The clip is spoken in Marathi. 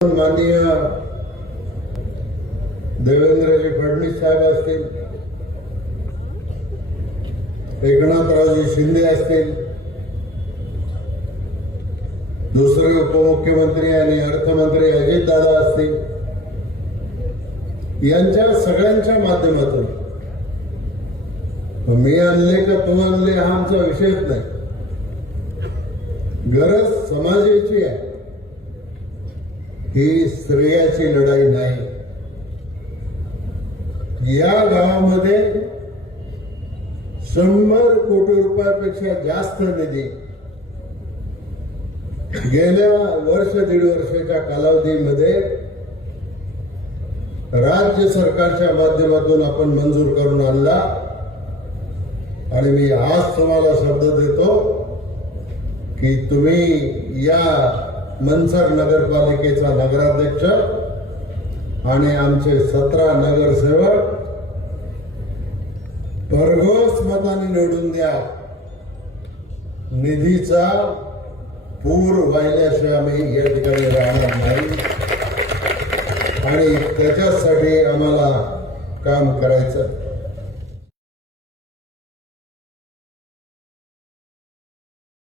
माननीय देवेंद्रजी फडणवीस साहेब असतील एकनाथरावजी शिंदे असतील दुसरे उपमुख्यमंत्री आणि अर्थमंत्री अजितदादा असतील यांच्या सगळ्यांच्या माध्यमातून मी आणले का तू आणले हा आमचा विषयच नाही. गरज समाजाची आहे. ही स्त्रियाची लढाई नाही. या गावामध्ये शंभर कोटी रुपयापेक्षा जास्त निधी गेल्या वर्ष दीड वर्षाच्या कालावधीमध्ये राज्य सरकारच्या माध्यमातून आपण मंजूर करून आणला. आणि मी आज तुम्हाला शब्द देतो की तुम्ही या मनसर नगरपालिकेचा नगराध्यक्ष आणि आमचे सतरा नगरसेवक. भरघोस मताने निवडून द्या. निधीचा पूर वाहिल्याशिवाय आम्ही या ठिकाणी राहणार नाही. आणि त्याच्यासाठी आम्हाला काम करायचं.